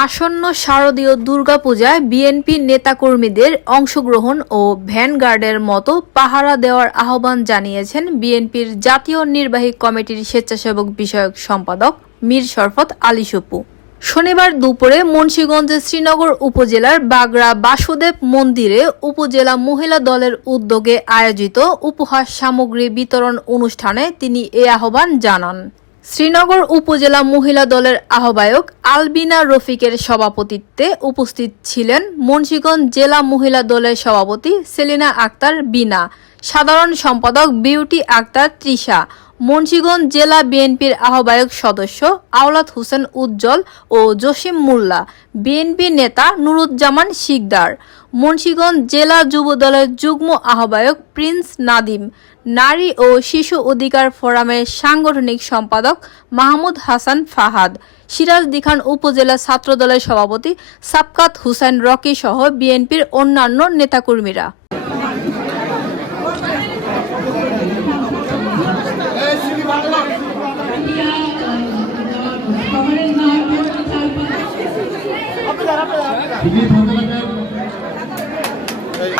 আসন্ন শারদীয় দুর্গাপূজায় বিএনপি নেতাকর্মীদের অংশগ্রহণ ও ভ্যানগার্ডের মতো পাহারা দেওয়ার আহ্বান জানিয়েছেন বিএনপির জাতীয় নির্বাহী কমিটির স্বেচ্ছাসেবক বিষয়ক সম্পাদক মীর শরফত আলী সুপু শনিবার দুপুরে মুন্সীগঞ্জের শ্রীনগর উপজেলার বাগড়া বাসুদেব মন্দিরে উপজেলা মহিলা দলের উদ্যোগে আয়োজিত উপহার সামগ্রী বিতরণ অনুষ্ঠানে তিনি এ আহ্বান জানান। শ্রীনগর উপজেলা মহিলা দলের আহ্বায়ক আলবিনা রফিকের সভাপতিত্বে উপস্থিত ছিলেন মুন্সীগঞ্জ জেলা মহিলা দলের সভাপতি সেলিনা আক্তার বিনা, সাধারণ সম্পাদক বিউটি আক্তার তৃষা মুন্সীগঞ্জ জেলা বিএনপির আহ্বায়ক সদস্য আওলাদ হোসেন উজ্জ্বল ও জসিম মোল্লা, বিএনপি নেতা নুরুজ্জামান শিকদার, মুন্সীগঞ্জ জেলা যুব দলের যুগ্ম আহ্বায়ক প্রিন্স নাদিম, নারী ও শিশু অধিকার ফোরামের সাংগঠনিক সম্পাদক মাহমুদ হাসান ফাহাদ, সিরাজদিখান উপজেলা ছাত্রদলের সভাপতি সাবকাত হুসেন রকি সহ বিএনপির অন্যান্য নেতাকর্মীরা। പിന്നെ